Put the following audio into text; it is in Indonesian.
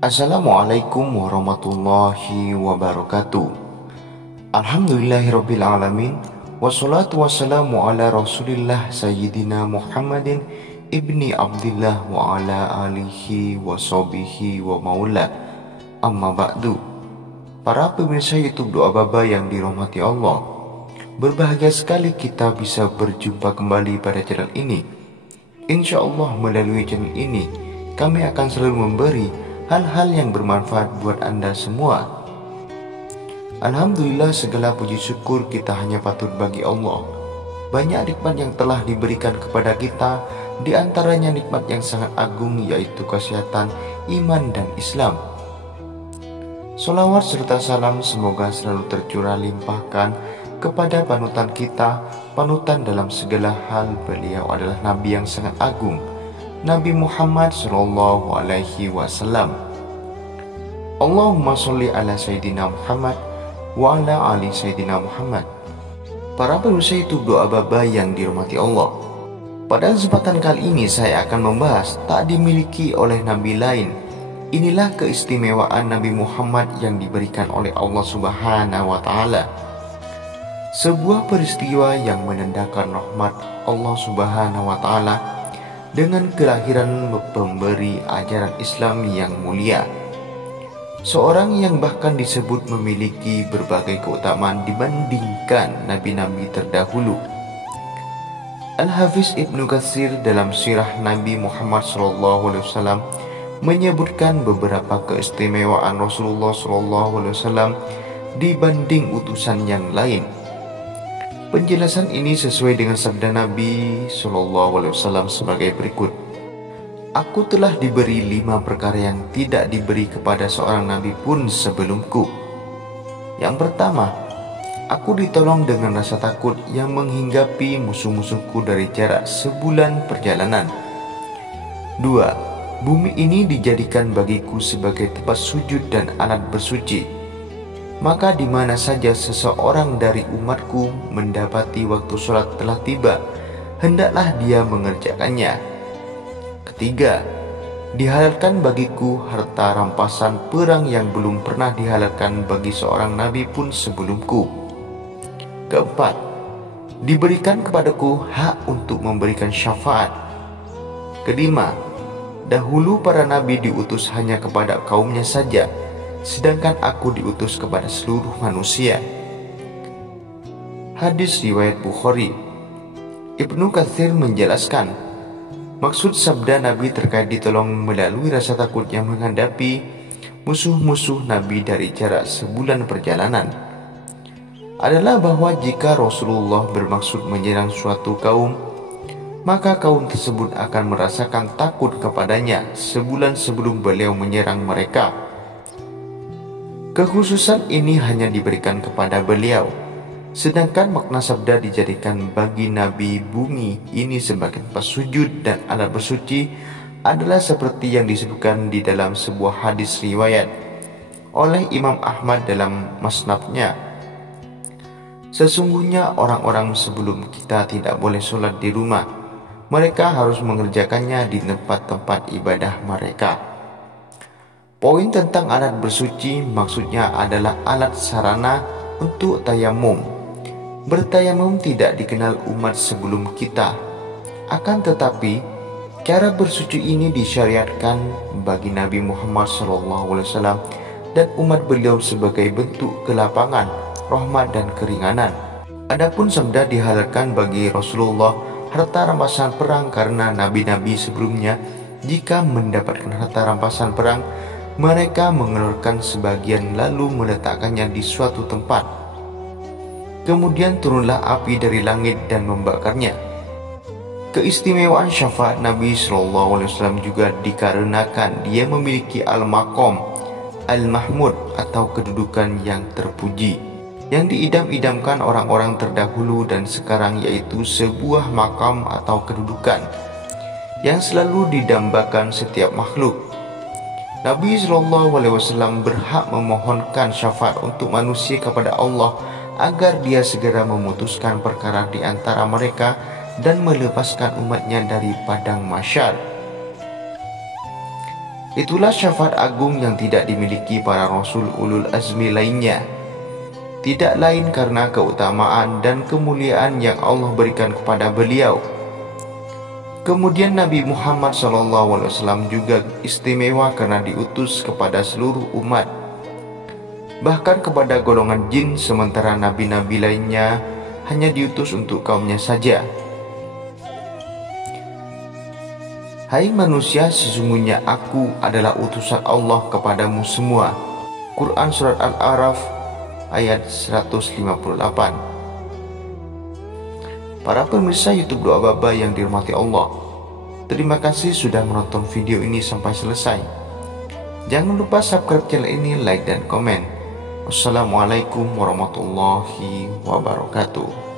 Assalamualaikum warahmatullahi wabarakatuh. Alhamdulillahirabbil alamin. Wassalatu wassalamu ala Rasulillah Sayyidina Muhammadin ibni Abdillah wa ala alihi wa sahbihi wa maula. Amma ba'du. Para pemirsa YouTube Doa Baba yang dirahmati Allah, berbahagia sekali kita bisa berjumpa kembali pada channel ini. Insya Allah melalui channel ini kami akan selalu memberi hal-hal yang bermanfaat buat Anda semua. Alhamdulillah, segala puji syukur kita hanya patut bagi Allah. Banyak nikmat yang telah diberikan kepada kita, di antaranya nikmat yang sangat agung, yaitu kesehatan, iman, dan Islam. Sholawat serta salam semoga selalu tercurah limpahkan kepada panutan kita, panutan dalam segala hal. Beliau adalah Nabi yang sangat agung, Nabi Muhammad Sallallahu Alaihi Wasallam. Allahumma sholli ala Sayyidina Muhammad wa ala ali Sayyidina Muhammad. Para pemirsa YouTube Doa Baba yang dirahmati Allah, pada kesempatan kali ini saya akan membahas tak dimiliki oleh Nabi lain. Inilah keistimewaan Nabi Muhammad yang diberikan oleh Allah Subhanahu wa Ta'ala. Sebuah peristiwa yang menandakan rahmat Allah Subhanahu wa Ta'ala dengan kelahiran pemberi ajaran Islam yang mulia, seorang yang bahkan disebut memiliki berbagai keutamaan dibandingkan nabi-nabi terdahulu. Al-Hafiz Ibnu Katsir dalam sirah Nabi Muhammad SAW menyebutkan beberapa keistimewaan Rasulullah SAW dibanding utusan yang lain. Penjelasan ini sesuai dengan sabda Nabi SAW sebagai berikut. Aku telah diberi 5 perkara yang tidak diberi kepada seorang nabi pun sebelumku. Yang pertama, aku ditolong dengan rasa takut yang menghinggapi musuh-musuhku dari jarak sebulan perjalanan. 2. Bumi ini dijadikan bagiku sebagai tempat sujud dan alat bersuci. Maka di mana saja seseorang dari umatku mendapati waktu sholat telah tiba, hendaklah dia mengerjakannya. Ketiga, dihalalkan bagiku harta rampasan perang yang belum pernah dihalalkan bagi seorang nabi pun sebelumku. Keempat, diberikan kepadaku hak untuk memberikan syafaat. Kelima, dahulu para nabi diutus hanya kepada kaumnya saja, sedangkan aku diutus kepada seluruh manusia. Hadis riwayat Bukhari. Ibnu Katsir menjelaskan, maksud sabda Nabi terkait ditolong melalui rasa takut yang menghadapi musuh-musuh Nabi dari jarak sebulan perjalanan adalah bahwa jika Rasulullah bermaksud menyerang suatu kaum, maka kaum tersebut akan merasakan takut kepadanya sebulan sebelum beliau menyerang mereka. Kekhususan ini hanya diberikan kepada beliau, sedangkan makna sabda dijadikan bagi Nabi bumi ini sebagai tempat sujud dan alat bersuci adalah seperti yang disebutkan di dalam sebuah hadis riwayat oleh Imam Ahmad dalam Musnadnya. Sesungguhnya orang-orang sebelum kita tidak boleh sholat di rumah, mereka harus mengerjakannya di tempat-tempat ibadah mereka. Poin tentang alat bersuci maksudnya adalah alat sarana untuk tayamum. Bertayamum tidak dikenal umat sebelum kita. Akan tetapi, cara bersuci ini disyariatkan bagi Nabi Muhammad SAW dan umat beliau sebagai bentuk kelapangan, rahmat, dan keringanan. Adapun sabda dihalalkan bagi Rasulullah harta rampasan perang karena nabi-nabi sebelumnya jika mendapatkan harta rampasan perang, mereka mengeluarkan sebagian lalu meletakkannya di suatu tempat. Kemudian turunlah api dari langit dan membakarnya. Keistimewaan syafaat Nabi SAW juga dikarenakan dia memiliki al-maqam, al-mahmud atau kedudukan yang terpuji, yang diidam-idamkan orang-orang terdahulu dan sekarang, yaitu sebuah makam atau kedudukan yang selalu didambakan setiap makhluk. Nabi SAW berhak memohonkan syafaat untuk manusia kepada Allah agar dia segera memutuskan perkara di antara mereka dan melepaskan umatnya dari padang mahsyar. Itulah syafaat agung yang tidak dimiliki para rasul ulul azmi lainnya. Tidak lain karena keutamaan dan kemuliaan yang Allah berikan kepada beliau. Kemudian Nabi Muhammad SAW juga istimewa karena diutus kepada seluruh umat, bahkan kepada golongan jin, sementara nabi-nabi lainnya hanya diutus untuk kaumnya saja. Hai manusia, sesungguhnya aku adalah utusan Allah kepadamu semua. Quran Surat Al-A'raf ayat 158. Para pemirsa YouTube Doa Baba yang dirahmati Allah, terima kasih sudah menonton video ini sampai selesai. Jangan lupa subscribe channel ini, like dan komen. Wassalamualaikum warahmatullahi wabarakatuh.